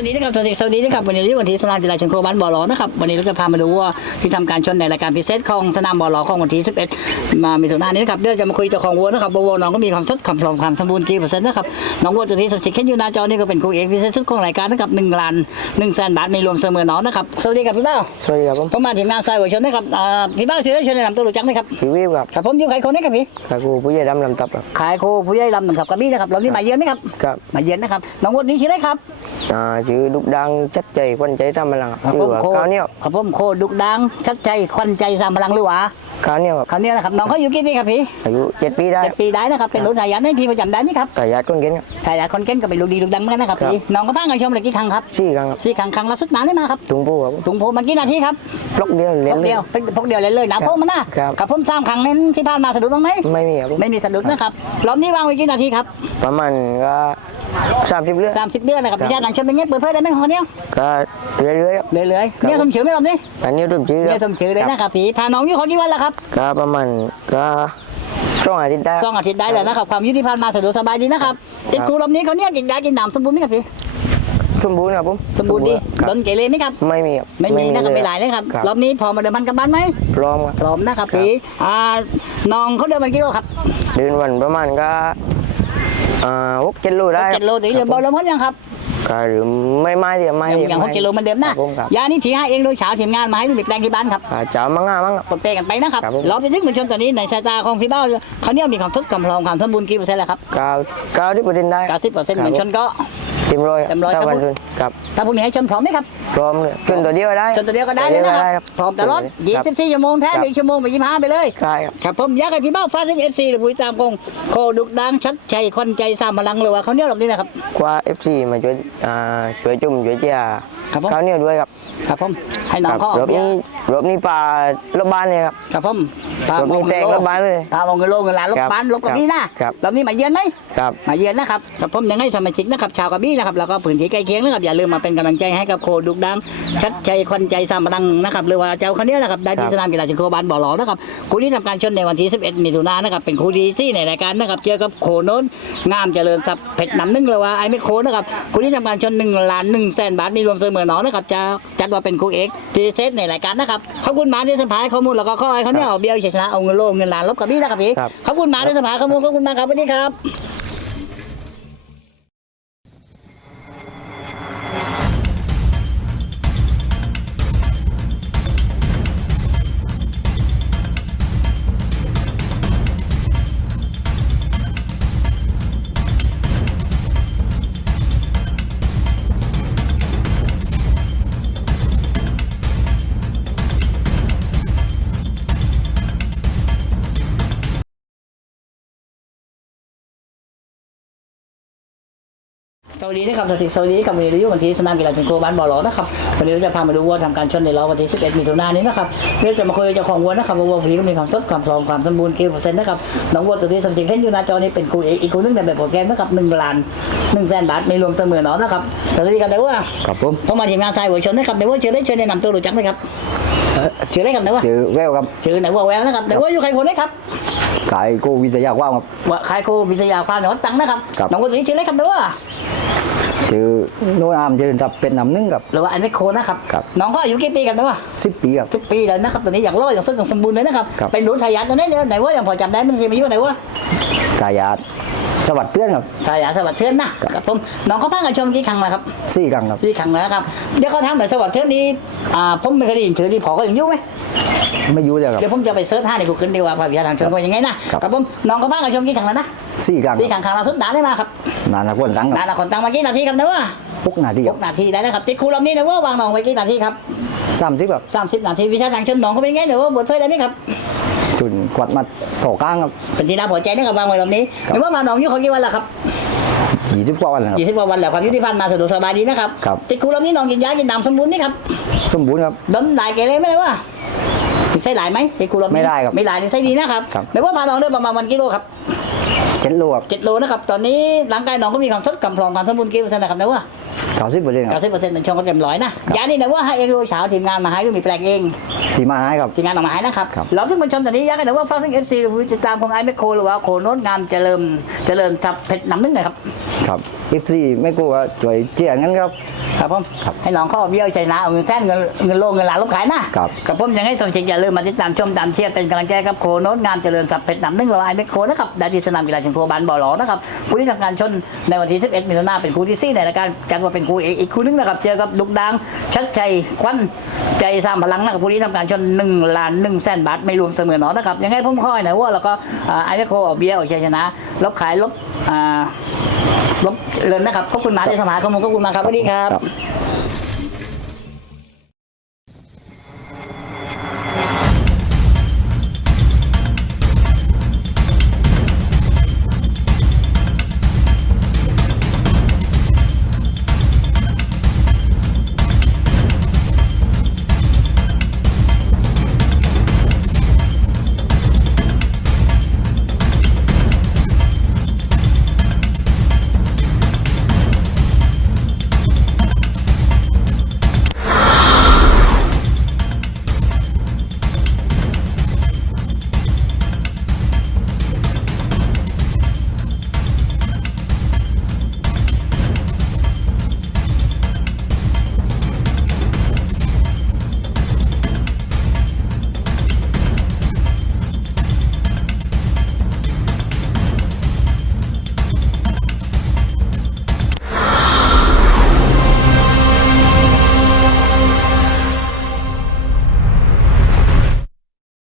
วัสดีนะครับสวัสดีสวัสดีนะครับวันนี้ที่วันที่สนามกีฬาเชนโคบ้านบอลลอนะครับวันนี้เราจะพามาดูว่าที่ทำการชนในรายการพิเศษของสนามบอลลอของวันที่ 11 มามีถุนายนนี้นะครับเดี๋ยวจะมาคุยเจ้าของวัวนะครับวัวน้องก็มีความสดความพร้อมความสมบูรณ์กี่เปอร์เซ็นต์นะครับน้องวัวตัวที่สมชิดขึ้นอยู่หน้าจอนี่ก็เป็นคู่เอกพิเศษสุดของรายการนะครับหนึ่งล้านหนึ่งแสนบาทไม่รวมเสมอน้องนะครับสวัสดีครับพี่เบ้าสวัสดีครับผมผมมาทีมงานสายหัวชนนะครับอ่าพี่เบ้าเสียได้ชนแนะนำตัวรู้จักไหมครับชีวิตครับครับผมอยู่ใครคนนี้ครับพี่คากูผู้ใหญ่ดำลำตับครับขายโคผู้ใหญ่ลำหนึ่งขับกระบี่นะครับเรานี่มาเยือนไหมครับครับมาเยือนนะครับน้องวัวนี้ชื่ออะไรครับอ่าชื่อลูกดังชัดใจควันใจทำพลังชื่อว่าข้าวเหนียวครับผมโคดุกดังชัดใจควันใจสามพลังหรือหวาข้าวเหนียวครับคราวนี้นะครับน้องเขาอยู่กี่ปีครับพี่อายุเจ็ดปีได้เจ็ดปีได้นะครับเป็นรุ่นสายยันให้พี่ประจำได้นี่ครับกายาดก้นเกินครับสายยันคนเก่งก็เป็นลูกดีลูกดังเหมือนกันนะครับครับพี่น้องก็บ้างกันชมเลยกี่ครั้งครับสี่ครั้งครับสี่ครั้งครั้งละสุดหนานี่มาครับถุงผู้ครับถุงโพมันกี่นาทีครับปลอกเดียวพเล่นกเลเดียยวเป็นพกเดียวเลยเลยหนาโพมันนะครับกับผมสามครั้งนั้นที่ผ่านมาสะดุดบ้างไหมไม่มีครับผมไม่มีสะดุดนะครับรอบนี้วางไว้กี่นาทีครับประมาณก็ สามสิบเรื่อง สามสิบเดือนนะครับพี่ชาติหนังชมเป็นไงเปิดเผยได้ไหมของคนเนี้ยก็เรื่อยๆครับเรื่อยๆเนี่ยสมชื่อไหมรอบนี้อันนี้รุ่นชื่อคเนี่รัยสมชื่อเลยนะครับพี่พาน้องอยู่เขากี่วันแล้วครับก็ประมาณก็ช่วงอาทิตย์ได้สองอาทิตย์ได้เลยนะครับความยุติธรรมมาสะดวกสบายดีนะครับติดครูรอบนี้เขาเนี่ยกินยากินน้ำสมบูรณ์ไหมครับพี่สมบูรณ์ครับผมสมบูรณ์ดีคโดรับนเกเรไหมครับไม่มีครับไม่มีนะครับเลไม่หลายเลยครับครับรอบนี้พอมาเดินพันกับบ้านไหมพร้อมครับพร้อมนะครับพี่อ่าน้องเขาเดินมันกิโลครับเดินวันประมาณก็ อ่าหกเจ็ดโลได้คเจ็รับดโลถึงเดือนบอลเริ่มพ้นยังครับก็หรือไม่ไม่เดียวไม่ยังยังหกกิโลเหมันเดิมนะครับผมครับยานี่ทีห้าเองโดยเช้าทีมงานมาให้ลูกเด็กแรงที่บ้านครับอ่าจะเอามังงะมั้งครับปนเปกันไปนะครับครับผมรอบที่ถึงมือชนตัวนี้ในสายตาของพี่เบ้าเขาเนี่ยมีความทดความพร้อมความสมบูรณ์กี่เปอร์เซ็นต์แล้วครับเก้าเก้าที่ประเด็นได้เก้าสิบเปอร์เซ็นต์เหมือนชนก็ เต็มร้อยเต็มร้อยครับ ถ้าวันผมรุ่นครับถ้าพรุ่งนี้ให้ชนพร้อมไหมครับ พร้อมเลยชนตัวเดียวได้ชนตัวเดียวก็ได้เลยนะครับ พร้อมตลอดครับ 24ชั่วโมงแท้อีกชั่วโมงไปยี่ห้าไปเลยได้ครับ ครับผมอยากให้พี่เบ้าฟ้าซิเอฟซีหรือผู้ตามกงโคดุกดังชัดใจควันใจสามพลังเลยว่าเขาเนี่ยแบบนี้นะครับกว่า FC มาช่วยอ่าช่วยจุ่มช่วยเจีย ครับผม ข้าวเหนียวด้วยครับครับผมให้น้องครับเขาอรออกบเบียนี้ร์รอบนี้ปลารอบบ้านเลยครับ ครับผมรถมีแตกรถบ้านเลยตามองเงินโลเงินหลานรถครับบ้านรถกับพี่นะครับ รอบนี้มาเยือนไหม ครับมาเยือนนะครับครับผมยังให้สมาชิกนะครับชาวกระบี่นะครับแล้วก็พื้นที่ใกล้เคียงนะครับอย่าลืมมาเป็นกำลังใจให้กับโคดุกดังชัดใจควันใจสามพลังนะครับหรือว่าเจ้าคนนี้นะครับได้ที่สนามกีฬาจิงโคบานบ่อหลอนะครับคู่นี้ทำการชนในวันที่ 11 มิถุนายนนะครับเป็นคู่ดีซี่ในรายการนะครับเจอกับโคโนนงามเจริญทรัพย์เพชรน้ำหนึ่งหรือว่าไอเมคโคนะครับคู่นี้ทำการชน1ล้าน1แสนบาทมีรวมเสมอหนอนะครับจะจัดว่าเป็นคู่เอกที่เซตในรายการนะครับขอบคุณมาที่สัมภาษณ์ข้อมูลแล้วก็ข้อให้เขาเนี่ยเอาเบี้ยชัยชนะเอาเงินโลเงินล้านลบกับพี่นะครับพี่ครับขอบคุณมาที่สัมภาษณ์ข้อมูลขอบคุณมากครับสวัสดีครับ สวัสดีนะครับสวัสดีสวัสดีกับวันนี้เราอยู่กันที่สนามกีฬาชนโคบ้านบ่อหลอนะครับวันนี้เราจะพามาดูวัวทำการชนในล้อวันที่ 11 มิถุนายนนี้นะครับเดี๋ยวจะมาคุยกับเจ้าของวัวนะครับว่าวัวผีก็มีความสดความพร้อมความสมบูรณ์กี่เปอร์เซ็นต์นะครับน้องวัวตัวที่สมจริงเห็นอยู่หน้าจอนี้เป็นคู่เอกอีกคู่หนึงในแบบโปรแกรมนะครับหนึ่งล้านหนึ่งแสนบาทไม่รวมเสมอหนอนะครับสวัสดีครับเดี๋ยวว่าครับผมผมมาทีมงานสายหัวชนนะครับเดี๋ยวว่าเชิญได้เชิญแนะนำตัวรู้จักไหมครับเอ่อชื่ออะไรครับเดี๋ยวว่าเจอแววครับชื่อไหนว่าแววนะครับเดี๋ยวว่าอยู่ใครคนนี้ครับขายโกวิทยาว่างครับว่าใครครูวิทยาความจังหวัดตรังนะครับครับน้องวัวตัวนี้ชื่ออะไรครับเดี๋ยวว่า เจอโนยอามเจอจับเป็นน้ำหนึ่งครับ หรือว่าอันนี้โคนะครับ ครับ น้องก็อายุกี่ปีกันนะวะสิบปีครับ สิบปีแล้วนะครับตอนนี้อย่างร้อยอย่างสดอย่างสมบูรณ์เลยนะครับ ครับ เป็นรุ่นสายยานตัวนี้เนี่ยไหนว่าอย่างพอจำได้มันเคยมาอยู่ไหนวะสายยาด จังหวัดเตื้อนครับสายยานสวัสดิ์เทือนนะครับผมน้องเขาพังกับชมกี่ครั้งแล้วครับสี่ครั้งครับกี่ครั้งแล้วครับเดี๋ยวเขาทำหน่อยสวัสดิ์เทือนนี้อ่าผมไม่เคยได้ยินชื่อที่พอก็ยังอยู่ไหมไม่อยู่เลยครับเดี๋ยวผมจะไปเสิร์ชหาในกูเกิลดีกว่าว่าวิทยาทางชนว่ายังไงนะครับครับผมน้องเขาพังกับชมกี่ครั้งแล้วนะสี่ครั้งสี่ครั้งครั้งล่าสุดนานได้มาครับนานนักวนตั้งคนารับนละคนตั้งมากี่นาทีครับเนอะปุกนาทีหครับกนาทีได้แล้วครับติดครูลำนี้นะว่าวางน้องไว้กี่นาทีครับสามสิบครับสามสิบนาทีวิชาทางชนน้องเขาเป็นไงเนอะว่าบทเพลงอันนี้ครับ จุนกวัดมาต่อกลางครับเป็นที่น่าพอใจนะครับวางไว้ลำนี้ครับหรือว่ามาน้องอยู่เขากี่วันแล้วครับยี่สิบกว่าวันครับยี่สิบกว่าวันแล้วความยุติธรรมมาสะดวกสบายดีนะครับครับติดครูลำนี้น้องกินยากินน้ำสมบูรณ์นี่ครับสมบูรณ์ครับดมหลายเกเรไหมเลยวะมีไส้หลายไหมติดครูลำนี้ไม่ได้ครับไม่หลายมีไส้ดีนะครับครับหรือว่าพาน้องได้ประมาณวันกิโลครับเจ็ดโลครับเจ็ดโลนะครับตอนนี้ร่างกายน้องก็มีความสดกำพรองความสมบูรณ์กี่เปอร์เซ็นต์นะครับนะว่า เก้าสิบเปอร์เซ็นต์คเก้ารับสิบเปอร์เซ็นต์เป็นช่องก็เต็มร้อยนะยานี่นะว่าให้เองโดยเช้าทีมงานมาให้หรือมีแปลงเอง ที่มาให้ครับ ทีมงานออกมาให้นะครับครับ เราซึ่งมันชมตอนนี้อยากให้ดูว่าฟังซึ่งเอฟซีหรือติดตามของไอแมคโครหรือว่าโคโนนงามเจริญเจริญจับเพชรน้ำนึงหน่อยครับ ครับเอฟซีไม่กลัวช่วยเจียนกันครับ ครับผมครับให้น้องเข้าเบี้ยวชัยนะเอาเงินแสนเงินเงินโลเงินหลานลบขายนะครับกับผมยังให้สมชิกอย่าลืมมาติดตามชมตามเชียร์เป็นกำลังใจกับโคโน้ตงามเจริญสับเพชรนำหนึ่งละลายเมคโคนะครับได้ที่สนามกีฬาเชิงโคบานบ่อหลอนะครับคู่ที่ทำการชนในวันที่ 11มิถุนายนเป็นคู่ที่สี่ในรายการจัดว่าเป็นคู่เอกอีกคู่หนึงนะครับเจอกับดุกดังชัดชัยควันใจสามพลังนะครับคู่ที่ทำการชน1ล้าน1แสนบาทไม่รวมเสมอหนอนะครับยังไงผมค่อยหน่อยว่าแล้วก็อ่าไอ้เมคโคเอาเบี้ยวชัยชนะลบขายลบอ่า ลบเลินนะครับ ขอบคุณมาที่สมาคมขอบคุณมากครับสวัสดีครับ